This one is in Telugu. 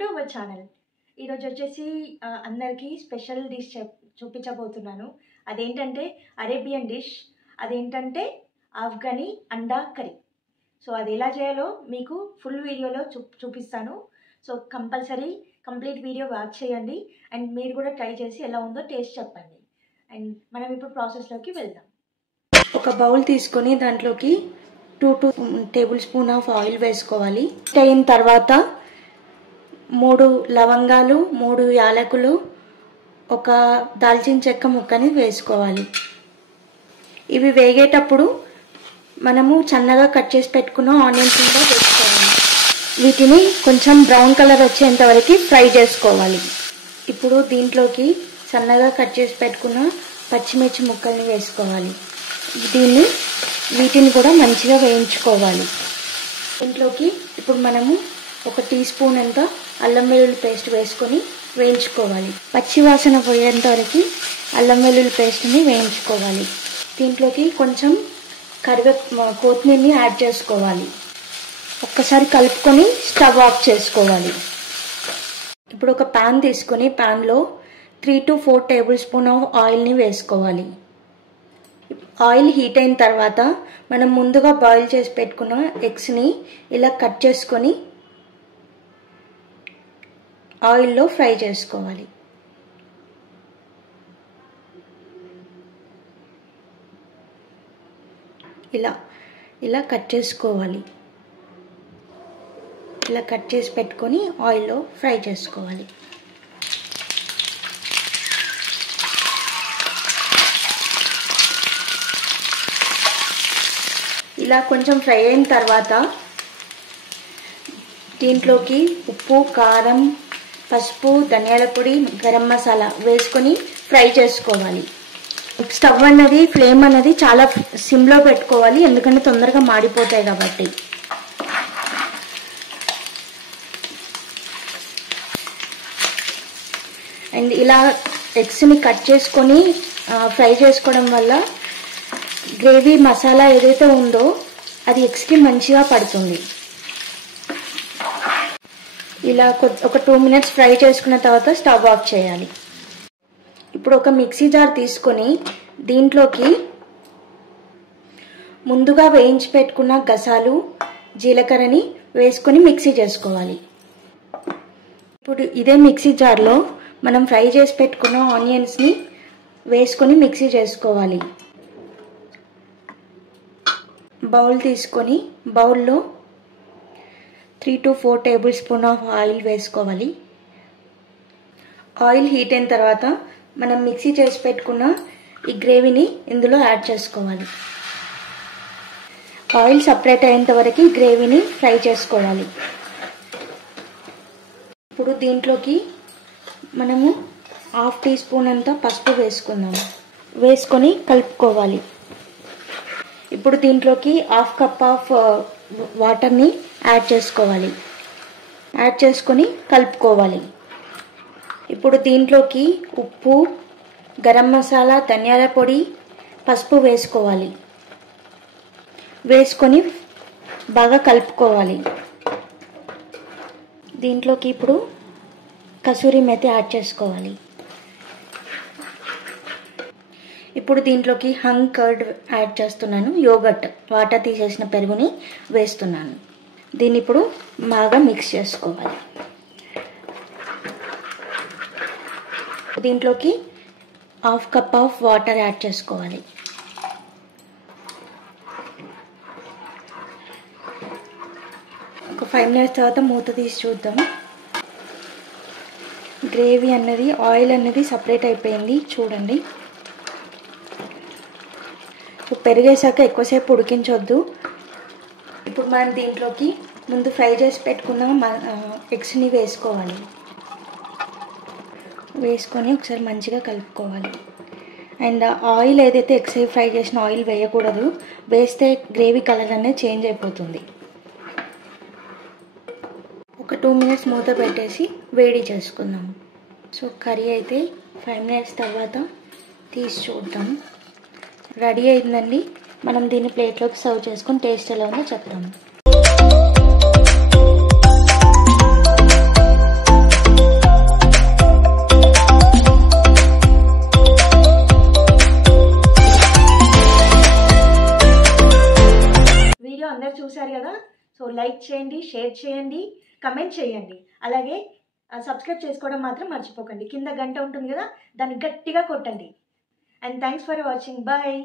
To our channel. ఈరోజు వచ్చేసి అందరికీ స్పెషల్ డిష్ చూపించబోతున్నాను. అదేంటంటే అరేబియన్ డిష్. అదేంటంటే ఆఫ్ఘనీ అండా కర్రీ. సో అది ఎలా చేయాలో మీకు ఫుల్ వీడియోలో చూపిస్తాను. So compulsory complete video watch చేయండి అండ్ మీరు కూడా ట్రై చేసి ఎలా ఉందో టేస్ట్ చెప్పండి. అండ్ మనం ఇప్పుడు ప్రాసెస్లోకి వెళ్దాం. ఒక బౌల్ తీసుకొని దాంట్లోకి 2 టేబుల్ స్పూన్ ఆఫ్ ఆయిల్ వేసుకోవాలి. అయిన తర్వాత 3 లవంగాలు, 3 యాలకులు, ఒక దాల్చిన చెక్క ముక్కని వేసుకోవాలి. ఇవి వేగేటప్పుడు మనము సన్నగా కట్ చేసి పెట్టుకున్న ఆనియన్స్ కూడా వేసుకోవాలి. వీటిని కొంచెం బ్రౌన్ కలర్ వచ్చేంత వరకు ఫ్రై చేసుకోవాలి. ఇప్పుడు దీంట్లోకి సన్నగా కట్ చేసి పెట్టుకున్న పచ్చిమిర్చి ముక్కల్ని వేసుకోవాలి. వీటిని కూడా మంచిగా వేయించుకోవాలి. దీంట్లోకి ఇప్పుడు మనము 1 టీ స్పూన్ అంత అల్లం వెల్లుల్లి పేస్ట్ వేసుకొని వేయించుకోవాలి. పచ్చి వాసన పోయేంత వరకు అల్లం వెల్లుల్లి పేస్ట్ని వేయించుకోవాలి. దీంట్లోకి కొంచెం కొత్తిమీరని యాడ్ చేసుకోవాలి. ఒక్కసారి కలుపుకొని స్టవ్ ఆఫ్ చేసుకోవాలి. ఇప్పుడు ఒక ప్యాన్ తీసుకొని ప్యాన్లో 3 to 4 టేబుల్ స్పూన్ ఆఫ్ ఆయిల్ని వేసుకోవాలి. ఆయిల్ హీట్ అయిన తర్వాత మనం ముందుగా బాయిల్ చేసి పెట్టుకున్న ఎగ్స్ని ఇలా కట్ చేసుకొని ఆయిల్లో ఫ్రై చేసుకోవాలి. ఇలా కట్ చేసుకోవాలి. ఇలా కట్ చేసి పెట్టుకొని ఆయిల్లో ఫ్రై చేసుకోవాలి. ఇలా కొంచెం ఫ్రై అయిన తర్వాత దీంట్లోకి ఉప్పు, కారం, పసుపు, ధనియాల పొడి, గరం మసాలా వేసుకొని ఫ్రై చేసుకోవాలి. స్టవ్ అన్నది ఫ్లేమ్ అన్నది చాలా సిమ్లో పెట్టుకోవాలి, ఎందుకంటే తొందరగా మాడిపోతాయి కాబట్టి. అండ్ ఇలా ఎగ్స్ని కట్ చేసుకొని ఫ్రై చేసుకోవడం వల్ల గ్రేవీ మసాలా ఏదైతే ఉందో అది ఎగ్స్కి మంచిగా పడుతుంది. ఇలా ఒక 2 మినిట్స్ ఫ్రై చేసుకున్న తర్వాత స్టవ్ ఆఫ్ చేయాలి. ఇప్పుడు ఒక మిక్సీ జార్ తీసుకొని దీంట్లోకి ముందుగా వేయించి పెట్టుకున్న గసాలు, జీలకర్రని వేసుకొని మిక్సీ చేసుకోవాలి. ఇప్పుడు ఇదే మిక్సీ జార్లో మనం ఫ్రై చేసి పెట్టుకున్న ఆనియన్స్ని వేసుకొని మిక్సీ చేసుకోవాలి. బౌల్ తీసుకొని బౌల్లో 3 to 4 table spoon of oil వేసుకోవాలి. ఆయిల్ హీట్ అయిన తర్వాత మనం మిక్సీ చేసి పెట్టుకున్న ఈ గ్రేవీని ఇందులో యాడ్ చేసుకోవాలి. ఆయిల్ సపరేట్ అయ్యేంత వరకు ఈ గ్రేవీని ఫ్రై చేసుకోవాలి. ఇప్పుడు దీంట్లోకి మనము 1/2 టీ స్పూన్ అంత పసుపు వేసుకుందాము. వేసుకొని కలుపుకోవాలి. ఇప్పుడు దీంట్లోకి 1/2 కప్ ఆఫ్ వాటర్ని యాడ్ చేసుకోవాలి. యాడ్ చేసుకొని కలుపుకోవాలి. ఇప్పుడు దీంట్లోకి ఉప్పు, గరం మసాలా, ధనియాల పొడి, పసుపు వేసుకోవాలి. వేసుకొని బాగా కలుపుకోవాలి. దీంట్లోకి ఇప్పుడు కసూరి మేతి యాడ్ చేసుకోవాలి. ఇప్పుడు దీంట్లోకి హంగ్ కర్డ్ యాడ్ చేస్తున్నాను. యోగర్ట్ వాటర్ తీసేసిన పెరుగుని వేస్తున్నాను. దీన్ని ఇప్పుడు బాగా మిక్స్ చేసుకోవాలి. దీంట్లోకి 1/2 కప్ ఆఫ్ వాటర్ యాడ్ చేసుకోవాలి. ఒక 5 మినిట్స్ తర్వాత మూత తీసి చూద్దాం. గ్రేవీ అన్నది ఆయిల్ అన్నది సపరేట్ అయిపోయింది చూడండి. పెరిగేసాక ఎక్కువసేపు ఉడికించొద్దు. ఇప్పుడు మనం దీంట్లోకి ముందు ఫ్రై చేసి పెట్టుకున్న ఎగ్స్ని వేసుకోవాలి. వేసుకొని ఒకసారి మంచిగా కలుపుకోవాలి. అండ్ ఆయిల్ ఏదైతే ఎగ్స్ ఫ్రై చేసిన ఆయిల్ వేయకూడదు. వేస్తే గ్రేవీ కలర్ అనేది చేంజ్ అయిపోతుంది. ఒక 2 మినిట్స్ మూత పెట్టేసి వేడి చేసుకుందాం. సో కర్రీ అయితే 5 మినిట్స్ తర్వాత తీసి చూద్దాం. రెడీ అయిందండి. మనం దీన్ని ప్లేట్లోకి సర్వ్ చేసుకొని టేస్ట్ ఎలా ఉందో చెప్తాము. అందరు చూశారు కదా. సో లైక్ చేయండి, షేర్ చేయండి, కమెంట్ చేయండి. అలాగే సబ్స్క్రైబ్ చేసుకోవడం మాత్రం మర్చిపోకండి. కింద గంట ఉంటుంది కదా, దాన్ని గట్టిగా కొట్టండి. And thanks for watching. Bye.